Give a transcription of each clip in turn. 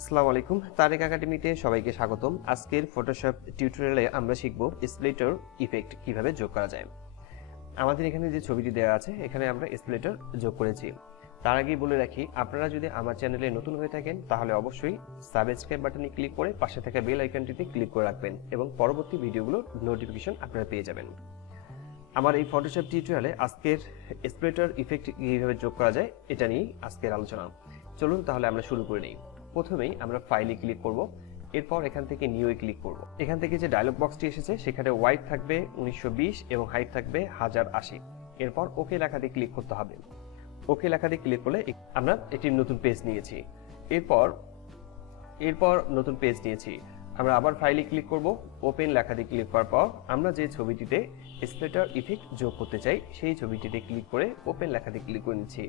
আসসালামু আলাইকুম, তারেক একাডেমিতে সবাইকে স্বাগতম। আজকের ফটোশপ টিউটোরিয়ালে আমরা শিখব স্প্লিটার ইফেক্ট কিভাবে যোগ করা যায়। আমাদের এখানে যে ছবিটি দেওয়া আছে, এখানে আমরা স্প্লিটার যোগ করেছি। তার আগেই বলে রাখি, আপনারা যদি আমার চ্যানেলে নতুন হয়ে থাকেন তাহলে অবশ্যই সাবস্ক্রাইব বাটনে ক্লিক করে পাশে থাকা বেল আইকনটিতে ক্লিক করে রাখবেন এবং পরবর্তী ভিডিওগুলোর নোটিফিকেশন আপনারা পেয়ে যাবেন। আমার এই ফটোশপ টিউটোরিয়ালে আজকের স্প্লিটার ইফেক্ট কিভাবে যোগ করা যায় এটা নিয়ে আজকের আলোচনা। চলুন তাহলে আমরা শুরু করে নিই। প্রথমেই আমরা ফাইলে ক্লিক করব, এরপর এখান থেকে নিউয়ে ক্লিক করব। এখান থেকে যে ডায়লগ বক্সটি এসেছে সেখানে ওয়াইড থাকবে 1920 এবং হাইট থাকবে 1080। এরপর ওকে লেখাতে ক্লিক করতে হবে। ওকে লেখাতে ক্লিক করলে আমরা একটি নতুন পেজ নিয়েছি। এরপর নতুন পেজ নিয়েছি, আমরা আবার ফাইলে ক্লিক করব। ওপেন লেখাতে ক্লিক করার পর আমরা যে ছবিটিতে স্প্লিটার ইফেক্ট যোগ করতে চাই সেই ছবিটিতে ক্লিক করে ওপেন লেখাতে ক্লিক করে নিচ্ছি।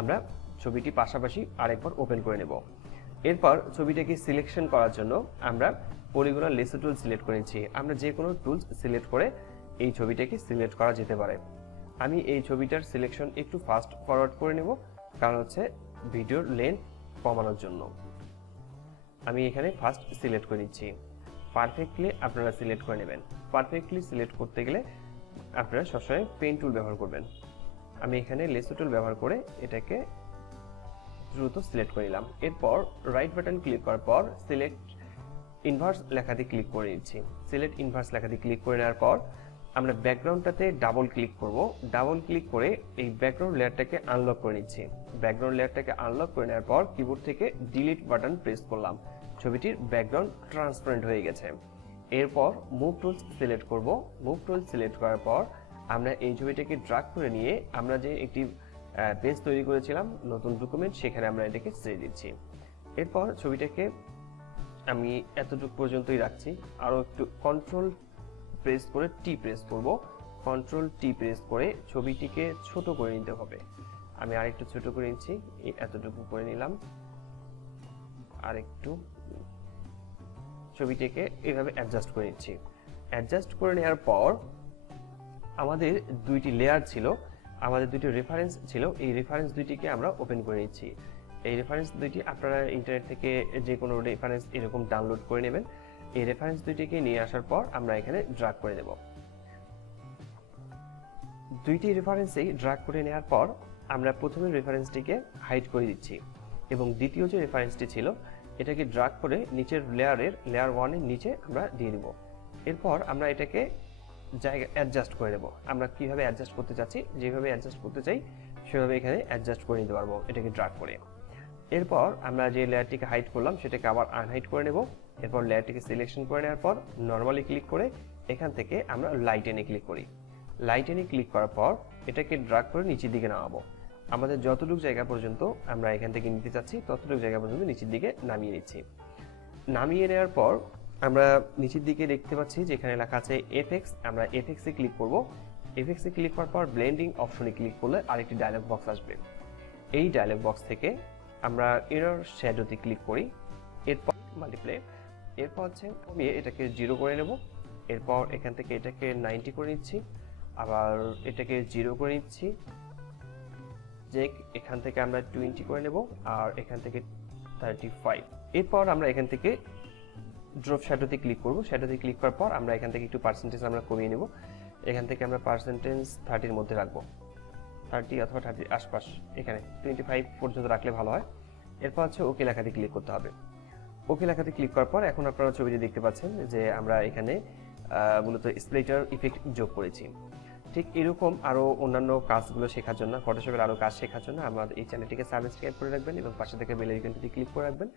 আমরা ছবিটি পাশাপাশি আরেকবার ওপেন করে নেব। এরপর ছবিটাকে সিলেকশন করার জন্য আমরা পলিগনাল লেসো টুল সিলেক্ট করে নিচ্ছি। আমরা যে কোনো টুলস সিলেক্ট করে এই ছবিটাকে সিলেক্ট করা যেতে পারে। আমি এই ছবিটার সিলেকশন একটু ফাস্ট ফরওয়ার্ড করে নেব, কারণ হচ্ছে ভিডিওর লেন্থ কমানোর জন্য। আমি এখানে ফার্স্ট সিলেক্ট করে নিচ্ছি। পারফেক্টলি আপনারা সিলেক্ট করে নেবেন। পারফেক্টলি সিলেক্ট করতে গেলে আপনারা সবসময় পেন টুল ব্যবহার করবেন। আমি এখানে লেসো টুল ব্যবহার করে এটাকে দ্রুত সিলেক্ট করে নিলাম। এরপর রাইট বাটন ক্লিক করার পর সিলেক্ট ইনভার্স লেখাতে ক্লিক করে নিচ্ছি। সিলেক্ট ইনভার্স লেখাতে ক্লিক করে নেওয়ার পর আমরা ব্যাকগ্রাউন্ডটাতে ডাবল ক্লিক করব। ডাবল ক্লিক করে এই ব্যাকগ্রাউন্ড লেয়ারটাকে আনলক করে নিচ্ছি। ব্যাকগ্রাউন্ড লেয়ারটাকে আনলক করে নেওয়ার পর কিবোর্ড থেকে ডিলিট বাটন প্রেস করলাম। ছবিটির ব্যাকগ্রাউন্ড ট্রান্সপারেন্ট হয়ে গেছে। এরপর মুভ টুলস সিলেক্ট করব। মুভ টুল সিলেক্ট করার পর আমরা এই ছবিটাকে ড্র্যাগ করে নিয়ে আমরা যে একটি পেজ তৈরি করেছিলাম নতুন ডকুমেন্ট, সেখানে আমরা এটাকে ছেড়ে দিচ্ছি। এরপর ছবিটাকে আমি এতটুকু পর্যন্তই রাখছি। আরও একটু কন্ট্রোল প্রেস করে টি প্রেস করব। কন্ট্রোল টি প্রেস করে ছবিটিকে ছোট করে নিতে হবে। আমি আরেকটু ছোট করে নিচ্ছি, এতটুকু করে নিলাম। আরেকটু ছবিটিকে এভাবে অ্যাডজাস্ট করে নিচ্ছি। অ্যাডজাস্ট করে নেওয়ার পর আমাদের দুইটি লেয়ার ছিল, আমাদের দুটি রেফারেন্স ছিল। এই রেফারেন্স দুইটিকে আমরা ওপেন করে নিচ্ছি। এই রেফারেন্স দুইটি আপনারা ইন্টারনেট থেকে যে কোনো রেফারেন্স এরকম ডাউনলোড করে নেবেন। এই রেফারেন্স দুইটিকে নিয়ে আসার পর আমরা এখানে ড্র্যাগ করে দেব। দুইটি রেফারেন্সেই ড্র্যাগ করে নেওয়ার পর আমরা প্রথমে রেফারেন্সটিকে হাইড করে দিচ্ছি এবং দ্বিতীয় যে রেফারেন্সটি ছিল এটাকে ড্র্যাগ করে নিচের লেয়ার 1 এর নিচে আমরা দিয়ে দিব। এরপর আমরা এটাকে জায়গা অ্যাডজাস্ট করে নেব। আমরা কিভাবে অ্যাডজাস্ট করতে চাচ্ছি, যেভাবে অ্যাডজাস্ট করতে চাই সেভাবে এখানে অ্যাডজাস্ট করে নিতে পারবো এটাকে ড্র্যাগ করে। এরপর আমরা যে লেয়ারটিকে হাইড করলাম সেটাকে আবার আনহাইড করে নেব। এরপর লেয়ারটিকে সিলেকশন করে নেওয়ার পর নরমালি ক্লিক করে এখান থেকে আমরা লাইট এনে ক্লিক করি। লাইট এনে ক্লিক করার পর এটাকে ড্র্যাগ করে নিচের দিকে নামাবো। আমাদের যতটুকু জায়গা পর্যন্ত আমরা এখান থেকে নিতে চাচ্ছি ততটুকু জায়গা পর্যন্ত নিচের দিকে নামিয়ে নিচ্ছি। নামিয়ে নেওয়ার পর আমরা নিচের দিকে দেখতে পাচ্ছি যেখানে লেখা আছে এফএক্স। আমরা এফএক্সে ক্লিক করব। এফএক্সে ক্লিক করার পর ব্লেন্ডিং অপশনে ক্লিক করলে আরেকটি ডায়লগ বক্স আসবে। এই ডায়লগ বক্স থেকে আমরা ইনার শ্যাডোতে ক্লিক করি। এরপর মাল্টিপ্লাই, এরপর হচ্ছে আমি এটাকে 0 করে নেব। এরপর এখান থেকে এটাকে 90 করে নিচ্ছি, আবার এটাকে 0 করে নিচ্ছি। যে এখান থেকে আমরা 20 করে নেব আর এখান থেকে 35। এরপর আমরা এখান থেকে ড্রপ শ্যাডোতে ক্লিক করব। শ্যাডোতে ক্লিক করার পর আমরা এখান থেকে একটু পার্সেন্টেজ আমরা কমিয়ে নেব। এখান থেকে আমরা পার্সেন্টেজ 30 এর মধ্যে রাখবো, 30 অথবা 30 আশপাশ। এখানে 25 পর্যন্ত রাখলে ভালো হয়। এরপর হচ্ছে ওকে লেখাতে ক্লিক করতে হবে। ওকে লেখাতে ক্লিক করার পর এখন আপনারা ছবিটি দেখতে পাচ্ছেন যে আমরা এখানে মূলত স্প্লিটার ইফেক্ট যোগ করেছি। ঠিক এরকম আরও অন্যান্য কাজগুলো শেখার জন্য, ফটোশপের আরও কাজ শেখার জন্য আমার এই চ্যানেলটিকে সাবস্ক্রাইব করে রাখবেন এবং পাশে থেকে বেল আইকনটিতে ক্লিক করে রাখবেন।